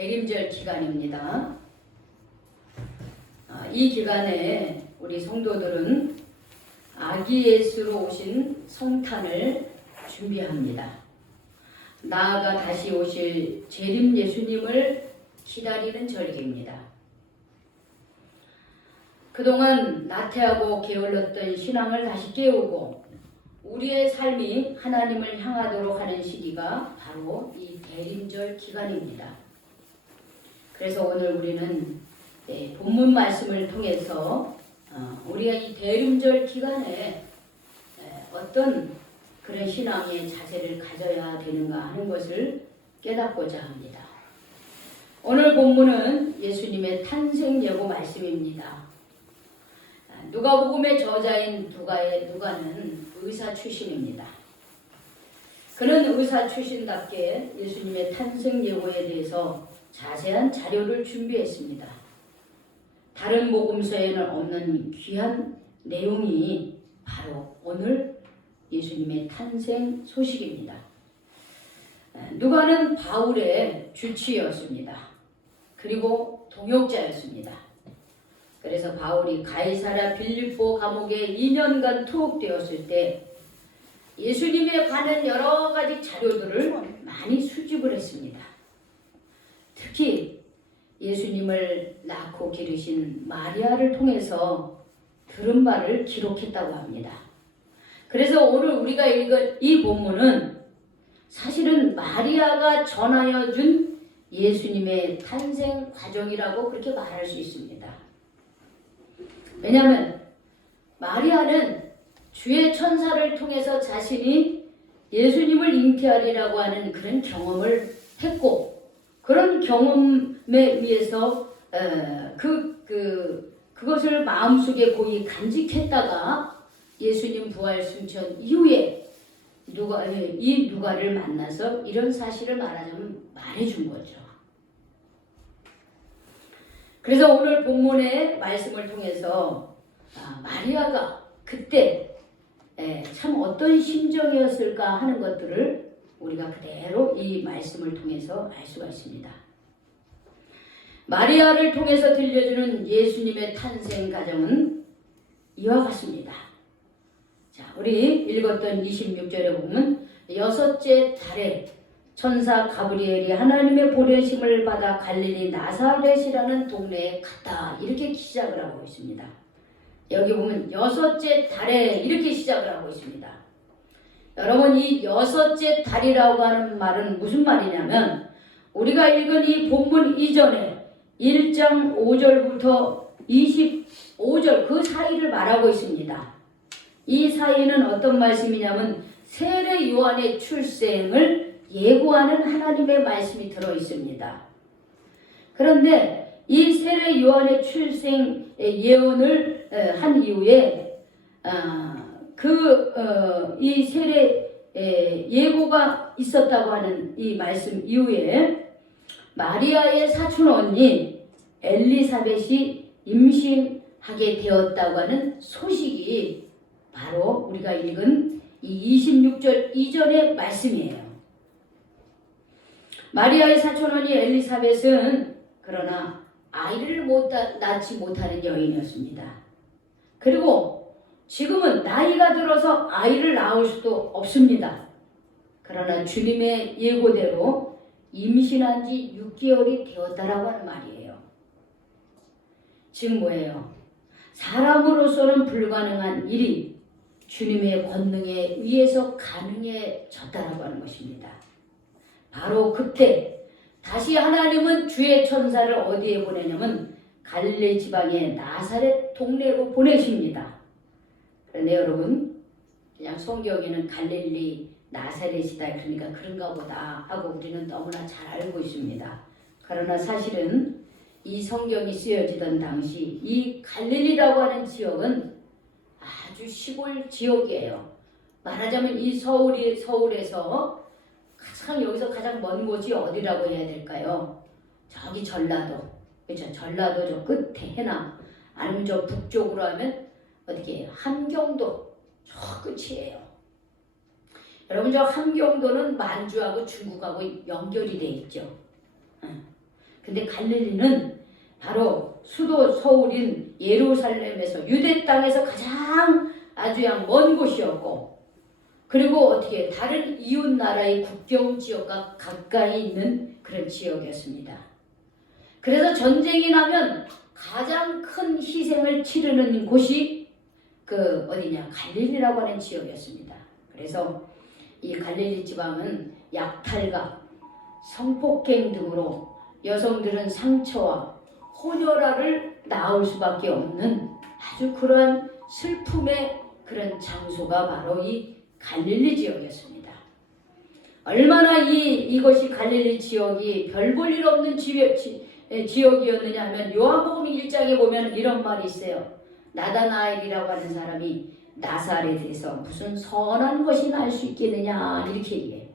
대림절 기간입니다. 이 기간에 우리 성도들은 아기 예수로 오신 성탄을 준비합니다. 나아가 다시 오실 재림 예수님을 기다리는 절기입니다. 그동안 나태하고 게을렀던 신앙을 다시 깨우고 우리의 삶이 하나님을 향하도록 하는 시기가 바로 이 대림절 기간입니다. 그래서 오늘 우리는 본문 말씀을 통해서 우리가 이 대림절 기간에 어떤 그런 신앙의 자세를 가져야 되는가 하는 것을 깨닫고자 합니다. 오늘 본문은 예수님의 탄생 예고 말씀입니다. 누가복음의 저자인 누가는 의사 출신입니다. 그는 의사 출신답게 예수님의 탄생 예고에 대해서 자세한 자료를 준비했습니다. 다른 복음서에는 없는 귀한 내용이 바로 오늘 예수님의 탄생 소식입니다. 누가는 바울의 주치였습니다. 그리고 동역자였습니다. 그래서 바울이 가이사랴 빌립보 감옥에 2년간 투옥되었을 때 예수님에 관한 여러 가지 자료들을 많이 수집을 했습니다. 특히 예수님을 낳고 기르신 마리아를 통해서 들은 바를 기록했다고 합니다. 그래서 오늘 우리가 읽은 이 본문은 사실은 마리아가 전하여 준 예수님의 탄생 과정이라고 그렇게 말할 수 있습니다. 왜냐하면 마리아는 주의 천사를 통해서 자신이 예수님을 잉태하리라고 하는 그런 경험을 했고, 그런 경험에 의해서 그것을 마음속에 고이 간직했다가 예수님 부활 승천 이후에 누가를 만나서 이런 사실을 말해준 거죠. 그래서 오늘 본문의 말씀을 통해서 마리아가 그때 참 어떤 심정이었을까 하는 것들을 우리가 그대로 이 말씀을 통해서 알 수가 있습니다. 마리아를 통해서 들려주는 예수님의 탄생 과정은 이와 같습니다. 자, 우리 읽었던 26절에 보면 여섯째 달에 천사 가브리엘이 하나님의 보내심을 받아 갈릴리 나사렛이라는 동네에 갔다, 이렇게 시작을 하고 있습니다. 여기 보면 여섯째 달에 이렇게 시작을 하고 있습니다. 여러분, 이 여섯째 달이라고 하는 말은 무슨 말이냐면 우리가 읽은 이 본문 이전에 1장 5절부터 25절 그 사이를 말하고 있습니다. 이 사이는 어떤 말씀이냐면 세례 요한의 출생을 예고하는 하나님의 말씀이 들어 있습니다. 그런데 이 세례 요한의 출생 예언을 한 이후에 이 세례 예고가 있었다고 하는 이 말씀 이후에 마리아의 사촌 언니 엘리사벳이 임신하게 되었다고 하는 소식이 바로 우리가 읽은 이 26절 이전의 말씀이에요. 마리아의 사촌 언니 엘리사벳은 그러나 아이를 낳지 못하는 여인이었습니다. 그리고 지금은 나이가 들어서 아이를 낳을 수도 없습니다. 그러나 주님의 예고대로 임신한 지 6개월이 되었다라고 하는 말이에요. 즉 뭐예요? 사람으로서는 불가능한 일이 주님의 권능에 의해서 가능해졌다라고 하는 것입니다. 바로 그때 다시 하나님은 주의 천사를 어디에 보내냐면 갈릴리 지방의 나사렛 동네로 보내십니다. 그런데 여러분, 그냥 성경에는 갈릴리 나사렛이다 그러니까 그런가 보다 하고 우리는 너무나 잘 알고 있습니다. 그러나 사실은 이 성경이 쓰여지던 당시 이 갈릴리라고 하는 지역은 아주 시골 지역이에요. 말하자면 이 서울에서 여기서 가장 먼 곳이 어디라고 해야 될까요? 저기 전라도, 그렇죠? 전라도 저 끝에 해나, 아니면 저 북쪽으로 하면 어떻게 함경도 저 끝이에요. 여러분, 저 함경도는 만주하고 중국하고 연결이 돼 있죠. 근데 갈릴리는 바로 수도 서울인 예루살렘에서 유대 땅에서 가장 아주 먼 곳이었고, 그리고 어떻게 다른 이웃 나라의 국경 지역과 가까이 있는 그런 지역이었습니다. 그래서 전쟁이 나면 가장 큰 희생을 치르는 곳이 그 어디냐, 갈릴리라고 하는 지역이었습니다. 그래서 이 갈릴리 지방은 약탈과 성폭행 등으로 여성들은 상처와 혼혈아를 낳을 수밖에 없는 아주 그러한 슬픔의 그런 장소가 바로 이 갈릴리 지역이었습니다. 얼마나 이것이 갈릴리 지역이 별 볼 일 없는 지역이었느냐 하면 요한복음 1장에 보면 이런 말이 있어요. 나다나엘이라고 하는 사람이 나사렛에서 무슨 선한 것이 날 수 있겠느냐 이렇게 얘기해요.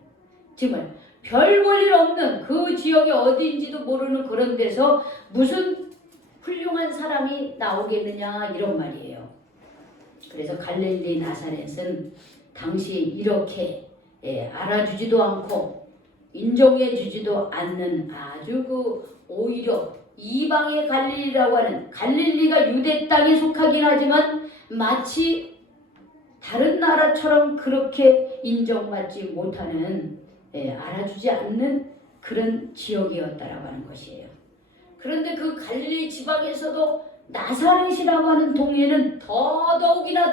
정말 별 볼 일 없는 그 지역이 어디인지도 모르는 그런 데서 무슨 훌륭한 사람이 나오겠느냐 이런 말이에요. 그래서 갈릴리 나사렛은 당시에 이렇게 알아주지도 않고 인정해주지도 않는 아주 오히려 이방의 갈릴리라고 하는, 갈릴리가 유대 땅에 속하긴 하지만 마치 다른 나라처럼 그렇게 인정받지 못하는, 알아주지 않는 그런 지역이었다라고 하는 것이에요. 그런데 그 갈릴리 지방에서도 나사렛이라고 하는 동네는 더더욱이나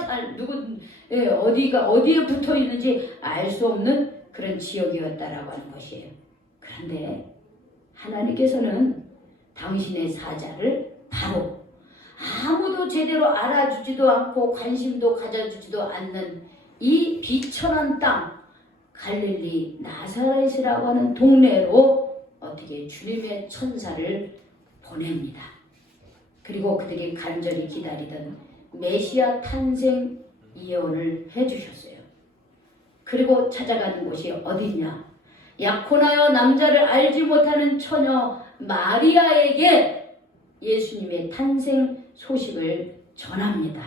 어디에 붙어 있는지 알 수 없는 그런 지역이었다라고 하는 것이에요. 그런데 하나님께서는 당신의 사자를 바로 아무도 제대로 알아주지도 않고 관심도 가져주지도 않는 이 비천한 땅 갈릴리 나사렛이라고 하는 동네로 어떻게 주님의 천사를 보냅니다. 그리고 그들이 간절히 기다리던 메시아 탄생 예언을 해주셨어요. 그리고 찾아가는 곳이 어디냐? 약혼하여 남자를 알지 못하는 처녀 마리아에게 예수님의 탄생 소식을 전합니다.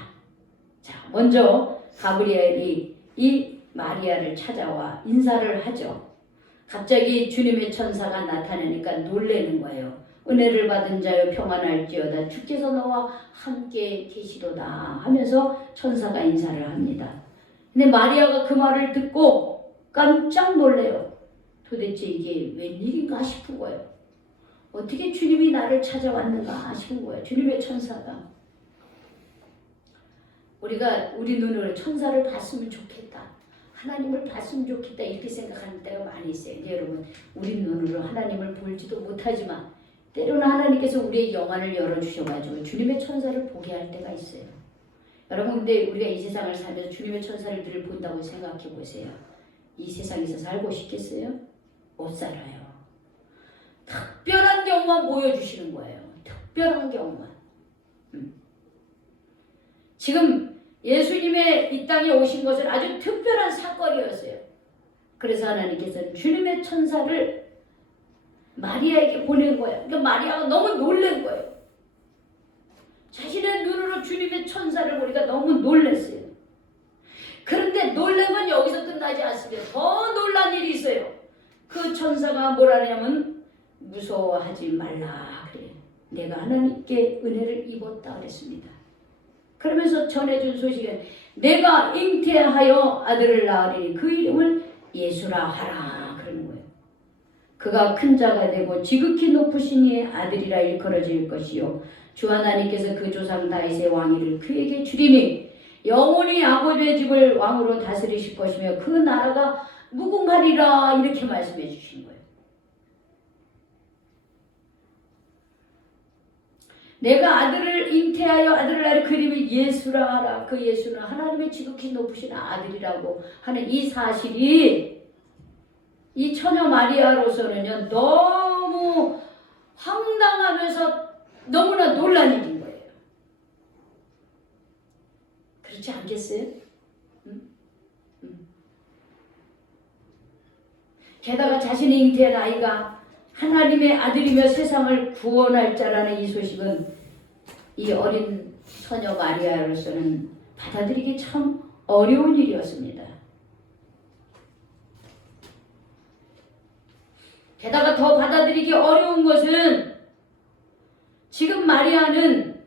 자, 먼저 가브리엘이 이 마리아를 찾아와 인사를 하죠. 갑자기 주님의 천사가 나타나니까 놀라는 거예요. 은혜를 받은 자여 평안할지어다, 주께서 너와 함께 계시도다 하면서 천사가 인사를 합니다. 근데 마리아가 그 말을 듣고 깜짝 놀래요. 도대체 이게 웬일인가 싶은 거예요. 어떻게 주님이 나를 찾아왔는가 싶은 거예요. 주님의 천사가. 우리가 우리 눈으로 천사를 봤으면 좋겠다, 하나님을 봤으면 좋겠다 이렇게 생각하는 때가 많이 있어요. 근데 여러분, 우리 눈으로 하나님을 볼지도 못하지만 때로는 하나님께서 우리의 영안을 열어주셔가지고 주님의 천사를 보게 할 때가 있어요. 여러분, 근데 우리가 이 세상을 살면서 주님의 천사를 늘 본다고 생각해 보세요. 이 세상에서 살고 싶겠어요? 못 살아요. 특별한 경우만 보여주시는 거예요. 특별한 경우만. 지금 예수님의 이 땅에 오신 것은 아주 특별한 사건이었어요. 그래서 하나님께서는 주님의 천사를 마리아에게 보낸 거예요. 그러니까 마리아가 너무 놀란 거예요. 자신의 눈으로 주님의 천사를 보니까 너무 놀랐어요. 그런데 놀란 건 여기서 끝나지 않습니다. 더 놀란 일이 있어요. 그 천사가 뭐라 하냐면 무서워하지 말라 그래요. 내가 하나님께 은혜를 입었다 그랬습니다. 그러면서 전해준 소식은 내가 잉태하여 아들을 낳으리니 그 이름을 예수라 하라 그러는 거예요. 그가 큰 자가 되고 지극히 높으신 이의 아들이라 일컬어질 것이요 주 하나님께서 그 조상 다윗의 왕위를 그에게 주리니 영원히 아버지의 집을 왕으로 다스리실 것이며 그 나라가 무궁하리라 이렇게 말씀해 주신 거예요. 내가 아들을 잉태하여 아들을 낳을 그 이름을 예수라 하라. 그 예수는 하나님의 지극히 높으신 아들이라고 하는 이 사실이 이 처녀 마리아로서는요 너무 황당하면서 너무나 놀란 일인 거예요. 그렇지 않겠어요? 게다가 자신이 잉태한 아이가 하나님의 아들이며 세상을 구원할 자라는 이 소식은 이 어린 처녀 마리아로서는 받아들이기 참 어려운 일이었습니다. 게다가 더 받아들이기 어려운 것은 마리아는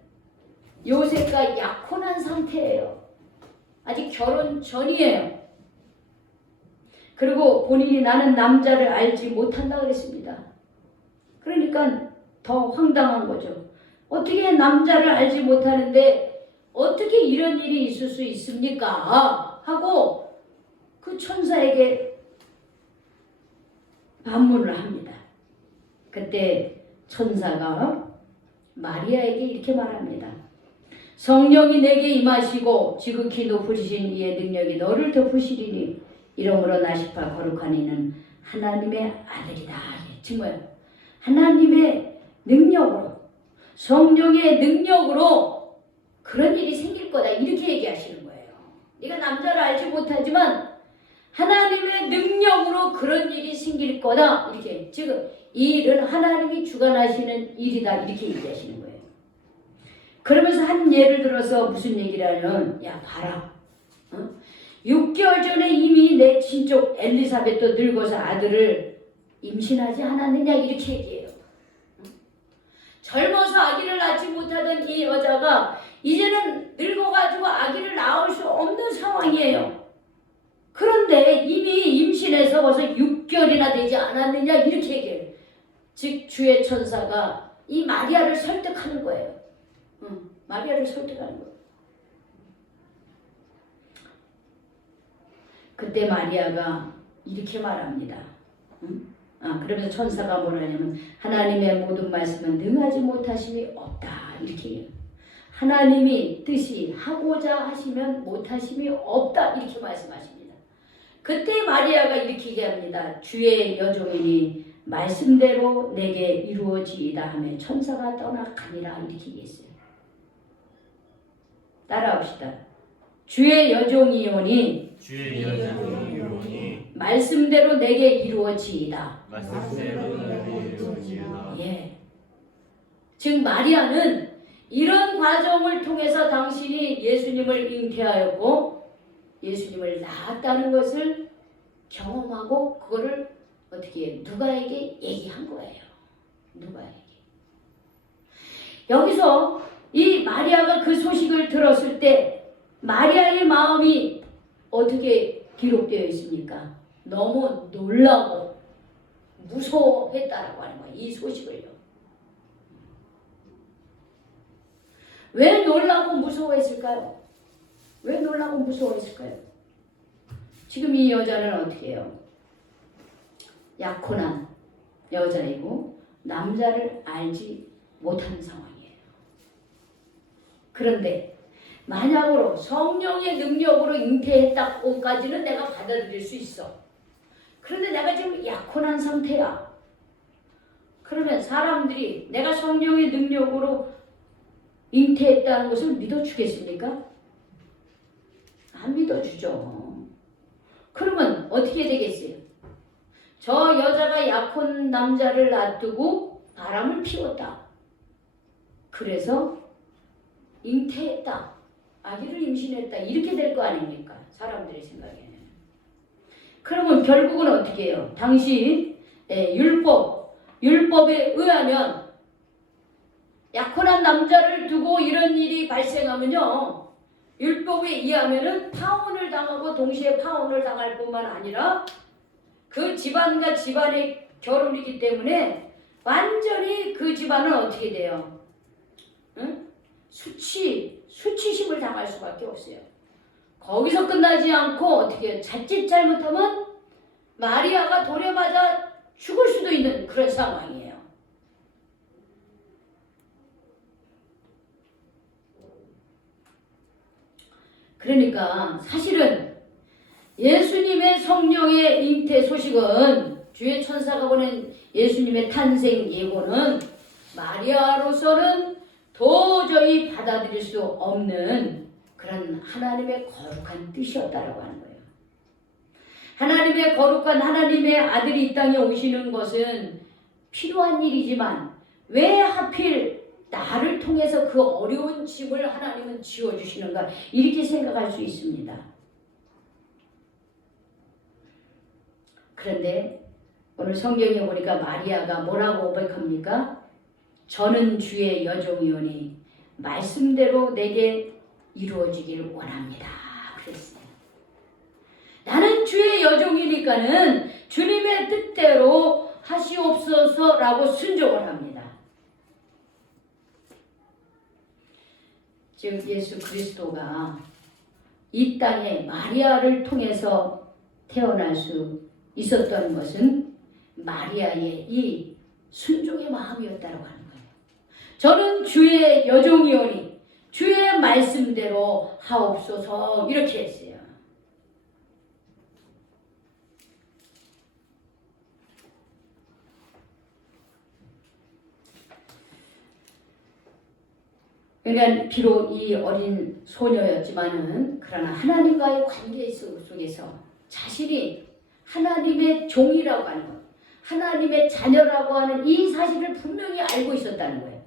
요셉과 약혼한 상태예요. 아직 결혼 전이에요. 그리고 본인이 나는 남자를 알지 못한다 그랬습니다. 그러니까 더 황당한 거죠. 어떻게 남자를 알지 못하는데 어떻게 이런 일이 있을 수 있습니까? 하고 그 천사에게 반문을 합니다. 그때 천사가 마리아에게 이렇게 말합니다. 성령이 내게 임하시고 지극히 높으신 이의 능력이 너를 덮으시리니 이러므로 나시파 거룩한 이는 하나님의 아들이다. 정말 하나님의 능력으로, 성령의 능력으로 그런 일이 생길 거다 이렇게 얘기하시는 거예요. 네가 남자를 알지 못하지만 하나님의 능력으로 그런 일이 생길 거다. 이렇게 지금 이 일은 하나님이 주관하시는 일이다 이렇게 얘기하시는 거예요. 그러면서 한 예를 들어서 무슨 얘기를 하냐면, 야 봐라, 6개월 전에 이미 내 친족 엘리사벳도 늙어서 아들을 임신하지 않았느냐 이렇게 얘기해요. 젊어서 아기를 낳지 못하던 이 여자가 이제는 늙어가지고 아기를 낳을 수 없는 상황이에요. 그런데 이미 임신해서 벌써 6개월이나 되지 않았느냐 이렇게 얘기해요. 즉 주의 천사가 이 마리아를 설득하는 거예요. 마리아를 설득하는 거예요. 그때 마리아가 이렇게 말합니다. 그러면서 천사가 뭐라냐면 하나님의 모든 말씀은 능하지 못하심이 없다 이렇게 해요. 하나님이 뜻이 하고자 하시면 못하심이 없다 이렇게 말씀하십니다. 그때 마리아가 이렇게 얘기합니다. 주의 여종이니 말씀대로 내게 이루어지이다 하며 천사가 떠나가니라 이렇게 얘기했어요. 따라합시다. 주의 여종이오니 말씀대로 내게 이루어지이다. 예. 즉 마리아는 이런 과정을 통해서 당신이 예수님을 잉태하였고 예수님을 낳았다는 것을 경험하고 그거를 어떻게 누가에게 얘기한 거예요. 누가에게. 여기서 이 마리아가 그 소식을 들었을 때 마리아의 마음이 어떻게 기록되어 있습니까? 너무 놀라고 무서워했다라고 하는 거예요. 이 소식을요. 왜 놀라고 무서워했을까요? 왜 놀라고 무서워했을까요? 지금 이 여자는 어떻게 해요? 약혼한 여자이고 남자를 알지 못하는 상황이에요. 그런데 만약으로 성령의 능력으로 잉태했다고까지는 내가 받아들일 수 있어. 그런데 내가 지금 약혼한 상태야. 그러면 사람들이 내가 성령의 능력으로 잉태했다는 것을 믿어주겠습니까? 안 믿어주죠. 그러면 어떻게 되겠어요? 저 여자가 약혼 남자를 놔두고 바람을 피웠다. 그래서 잉태했다. 아기를 임신했다. 이렇게 될 거 아닙니까? 사람들의 생각에는. 그러면 결국은 어떻게 해요? 당시 율법에 의하면 약혼한 남자를 두고 이런 일이 발생하면요. 율법에 의하면은 파혼을 당하고 동시에 파혼을 당할 뿐만 아니라 그 집안과 집안의 결혼이기 때문에 완전히 그 집안은 어떻게 돼요? 수치심을 당할 수밖에 없어요. 거기서 끝나지 않고 어떻게 해요? 자칫 잘못하면 마리아가 돌에 맞아 죽을 수도 있는 그런 상황이에요. 그러니까 사실은 예수님의 성령의 잉태 소식은 주의 천사가 보낸 예수님의 탄생 예고는 마리아로서는 도저히 받아들일 수 없는 그런 하나님의 거룩한 뜻이었다라고 하는 거예요. 하나님의 거룩한 하나님의 아들이 이 땅에 오시는 것은 필요한 일이지만 왜 하필 나를 통해서 그 어려운 짐을 하나님은 지워주시는가 이렇게 생각할 수 있습니다. 그런데 오늘 성경에 보니까 마리아가 뭐라고 고백합니까? 저는 주의 여종이오니 말씀대로 내게 이루어지길 원합니다. 그랬어요. 나는 주의 여종이니까는 주님의 뜻대로 하시옵소서라고 순종을 합니다. 즉 예수 그리스도가 이 땅에 마리아를 통해서 태어날 수 있었던 것은 마리아의 이 순종의 마음이었다고 하는 거예요. 저는 주의 여종이오니 주의 말씀대로 하옵소서 이렇게 했어요. 그러니까 비록 이 어린 소녀였지만은 그러나 하나님과의 관계 속에서 자신이 하나님의 종이라고 하는 것, 하나님의 자녀라고 하는 이 사실을 분명히 알고 있었다는 거예요.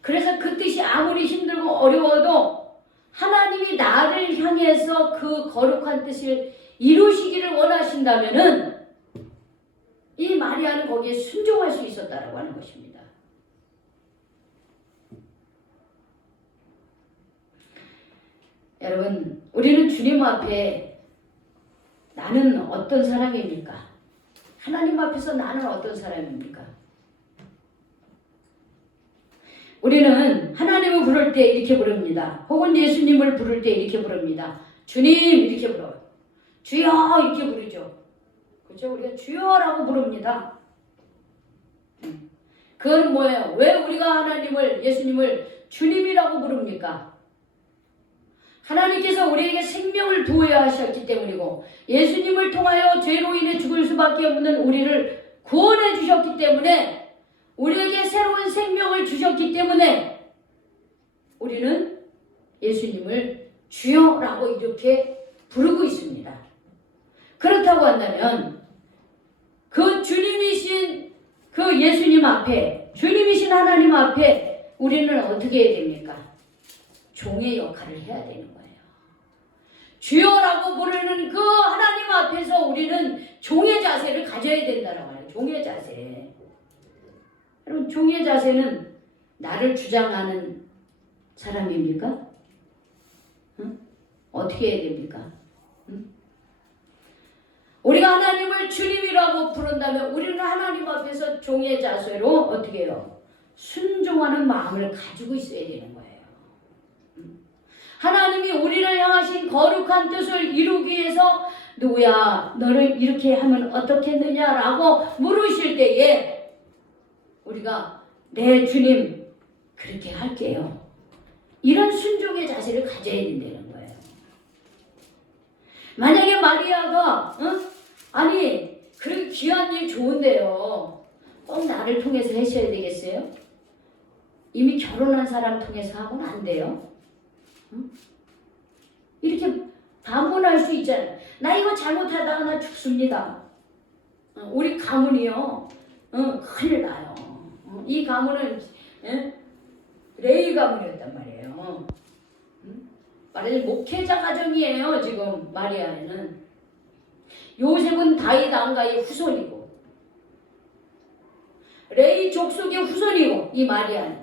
그래서 그 뜻이 아무리 힘들고 어려워도 하나님이 나를 향해서 그 거룩한 뜻을 이루시기를 원하신다면은 이 마리아는 거기에 순종할 수 있었다라고 하는 것입니다. 여러분, 우리는 주님 앞에 나는 어떤 사람입니까? 하나님 앞에서 나는 어떤 사람입니까? 우리는 하나님을 부를 때 이렇게 부릅니다. 혹은 예수님을 부를 때 이렇게 부릅니다. 주님 이렇게 불어요. 주여 이렇게 부르죠. 그렇죠? 우리가 주여라고 부릅니다. 그건 뭐예요? 왜 우리가 하나님을, 예수님을 주님이라고 부릅니까? 하나님께서 우리에게 생명을 부여하셨기 때문이고 예수님을 통하여 죄로 인해 죽을 수밖에 없는 우리를 구원해 주셨기 때문에 우리에게 새로운 생명을 주셨기 때문에 우리는 예수님을 주여라고 이렇게 부르고 있습니다. 그렇다고 한다면 그 주님이신 그 예수님 앞에, 주님이신 하나님 앞에 우리는 어떻게 해야 됩니까? 종의 역할을 해야 되는 거예요. 주여라고 부르는 그 하나님 앞에서 우리는 종의 자세를 가져야 된다라고 해요. 종의 자세. 여러분, 종의 자세는 나를 주장하는 사람입니까? 응? 어떻게 해야 됩니까? 응? 우리가 하나님을 주님이라고 부른다면 우리는 하나님 앞에서 종의 자세로 어떻게 해요? 순종하는 마음을 가지고 있어야 되는 거예요. 하나님이 우리를 향하신 거룩한 뜻을 이루기 위해서 누구야 너를 이렇게 하면 어떻겠느냐라고 물으실 때에 우리가 네 주님 그렇게 할게요. 이런 순종의 자세를 가져야 된다는 거예요. 만약에 마리아가 아니 그렇게 귀한 일 좋은데요. 꼭 나를 통해서 하셔야 되겠어요? 이미 결혼한 사람 통해서 하고는 안 돼요. 이렇게 반문할 수 있잖아요. 나 이거 잘못하다가 나 죽습니다. 우리 가문이요. 큰일 나요. 이 가문은 레위 가문이었단 말이에요. 말하자면 목회자 가정이에요. 지금 마리아는. 요셉은 다윗 왕가의 후손이고 레위 족속의 후손이고 이 마리아는.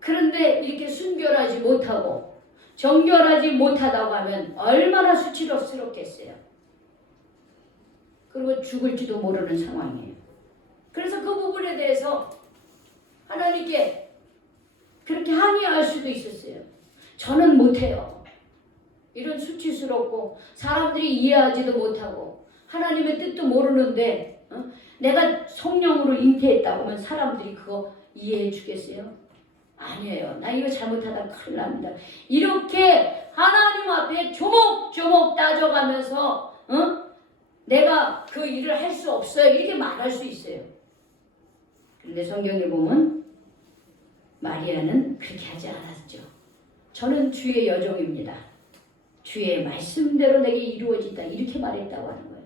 그런데 이렇게 순결하지 못하고 정결하지 못하다고 하면 얼마나 수치스럽겠어요. 그리고 죽을지도 모르는 상황이에요. 그래서 그 부분에 대해서 하나님께 그렇게 항의할 수도 있었어요. 저는 못해요. 이런 수치스럽고 사람들이 이해하지도 못하고 하나님의 뜻도 모르는데 내가 성령으로 잉태했다고 하면 사람들이 그거 이해해 주겠어요? 아니에요. 나 이거 잘못하다 큰일 납니다. 이렇게 하나님 앞에 조목조목 따져가면서 내가 그 일을 할 수 없어요. 이렇게 말할 수 있어요. 그런데 성경에 보면 마리아는 그렇게 하지 않았죠. 저는 주의 여종입니다. 주의 말씀대로 내게 이루어진다. 이렇게 말했다고 하는 거예요.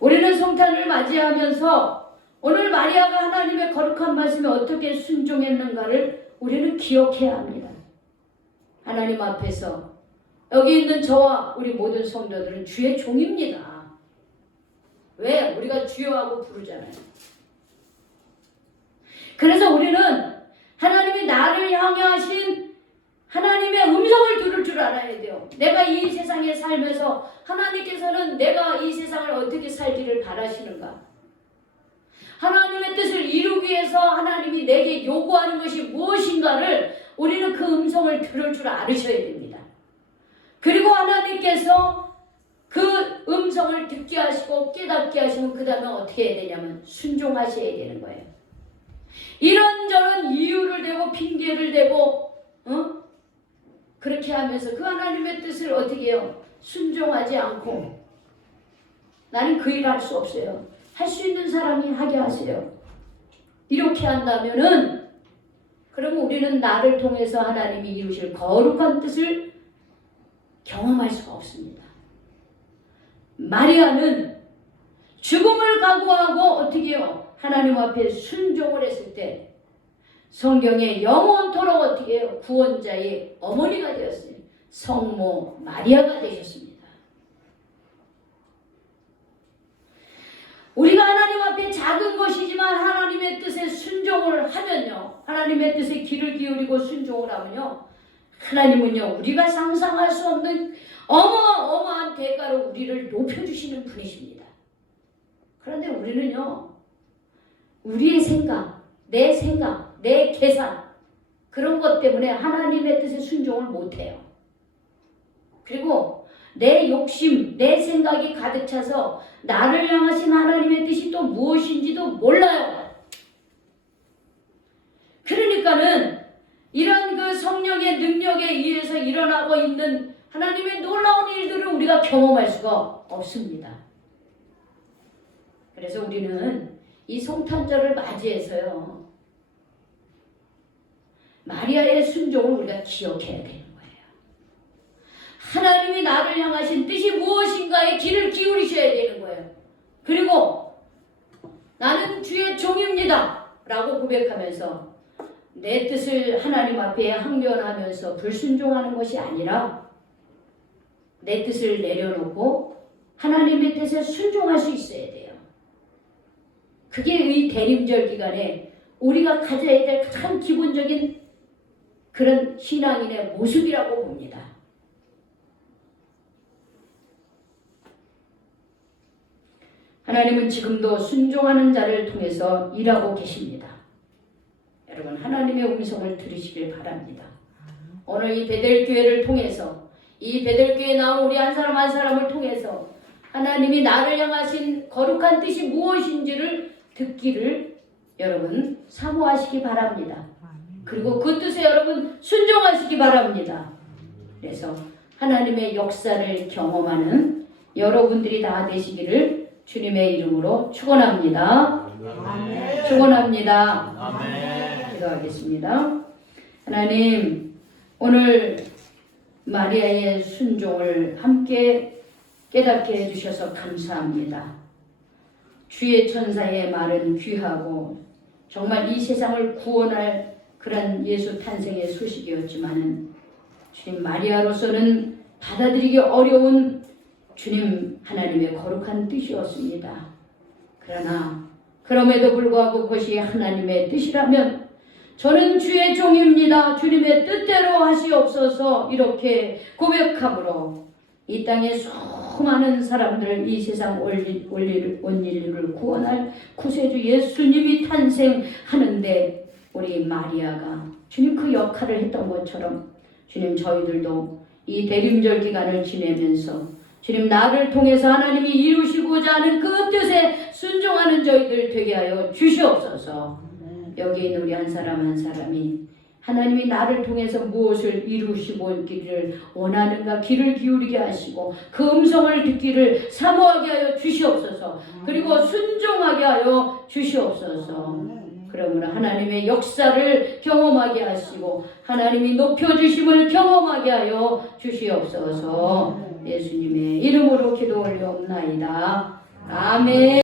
우리는 성탄을 맞이하면서 오늘 마리아가 하나님의 거룩한 말씀에 어떻게 순종했는가를 우리는 기억해야 합니다. 하나님 앞에서 여기 있는 저와 우리 모든 성도들은 주의 종입니다. 때 우리가 주여하고 부르잖아요. 그래서 우리는 하나님이 나를 향해 하신 하나님의 음성을 들을 줄 알아야 돼요. 내가 이 세상에 살면서 하나님께서는 내가 이 세상을 어떻게 살기를 바라시는가? 하나님의 뜻을 이루기 위해서 하나님이 내게 요구하는 것이 무엇인가를 우리는 그 음성을 들을 줄 알으셔야 됩니다. 그리고 하나님께서 그 음성을 듣게 하시고 깨닫게 하시면 그 다음에 어떻게 해야 되냐면 순종하셔야 되는 거예요. 이런저런 이유를 대고 핑계를 대고 그렇게 하면서 그 하나님의 뜻을 어떻게 해요? 순종하지 않고 나는 그 일을 할 수 없어요. 할 수 있는 사람이 하게 하세요. 이렇게 한다면은 그러면 우리는 나를 통해서 하나님이 이루실 거룩한 뜻을 경험할 수가 없습니다. 마리아는 죽음을 각오하고 어떻게 해요? 하나님 앞에 순종을 했을 때 성경에 영원토록 어떻게 해요? 구원자의 어머니가 되었으니 성모 마리아가 되셨습니다. 우리가 하나님 앞에 작은 것이지만 하나님의 뜻에 순종을 하면요. 하나님의 뜻에 귀를 기울이고 순종을 하면요. 하나님은요. 우리가 상상할 수 없는 어마어마한 대가로 우리를 높여주시는 분이십니다. 그런데 우리는요. 우리의 생각, 내 계산 그런 것 때문에 하나님의 뜻에 순종을 못해요. 그리고 내 욕심, 내 생각이 가득 차서 나를 향하신 하나님의 뜻이 또 무엇인지도 몰라요. 그러니까는 이런 그 성령의 능력에 의해서 일어나고 있는 하나님의 놀라운 일들을 우리가 경험할 수가 없습니다. 그래서 우리는 이 성탄절을 맞이해서요. 마리아의 순종을 우리가 기억해야 되는 거예요. 하나님이 나를 향하신 뜻이 무엇인가에 귀를 기울이셔야 되는 거예요. 그리고 나는 주의 종입니다 라고 고백하면서 내 뜻을 하나님 앞에 항변하면서 불순종하는 것이 아니라 내 뜻을 내려놓고 하나님의 뜻에 순종할 수 있어야 돼요. 그게 이 대림절 기간에 우리가 가져야 될 가장 기본적인 그런 신앙인의 모습이라고 봅니다. 하나님은 지금도 순종하는 자를 통해서 일하고 계십니다. 여러분 하나님의 음성을 들으시길 바랍니다. 오늘 이 베델교회를 통해서 이 베델교회에 나온 우리 한 사람 한 사람을 통해서 하나님이 나를 향하신 거룩한 뜻이 무엇인지를 듣기를 여러분 사모하시기 바랍니다. 그리고 그 뜻에 여러분 순종하시기 바랍니다. 그래서 하나님의 역사를 경험하는 여러분들이 다 되시기를 주님의 이름으로 축원합니다. 아멘. 축원합니다. 아멘. 기도하겠습니다. 하나님 오늘 마리아의 순종을 함께 깨닫게 해주셔서 감사합니다. 주의 천사의 말은 귀하고 정말 이 세상을 구원할 그런 예수 탄생의 소식이었지만은 주님 마리아로서는 받아들이기 어려운 주님 하나님의 거룩한 뜻이었습니다. 그러나 그럼에도 불구하고 그것이 하나님의 뜻이라면 저는 주의 종입니다. 주님의 뜻대로 하시옵소서 이렇게 고백함으로 이 땅에 수많은 사람들을 이 세상 온 인류를 구원할 구세주 예수님이 탄생하는데 우리 마리아가 주님 그 역할을 했던 것처럼 주님 저희들도 이 대림절 기간을 지내면서 주님 나를 통해서 하나님이 이루시고자 하는 그 뜻에 순종하는 저희들 되게 하여 주시옵소서. 여기 있는 우리 한 사람 한 사람이 하나님이 나를 통해서 무엇을 이루시고 있기를 원하는가 귀를 기울이게 하시고 그 음성을 듣기를 사모하게 하여 주시옵소서. 그리고 순종하게 하여 주시옵소서. 그러므로 하나님의 역사를 경험하게 하시고 하나님이 높여주심을 경험하게 하여 주시옵소서. 예수님의 이름으로 기도 올려옵나이다. 아멘.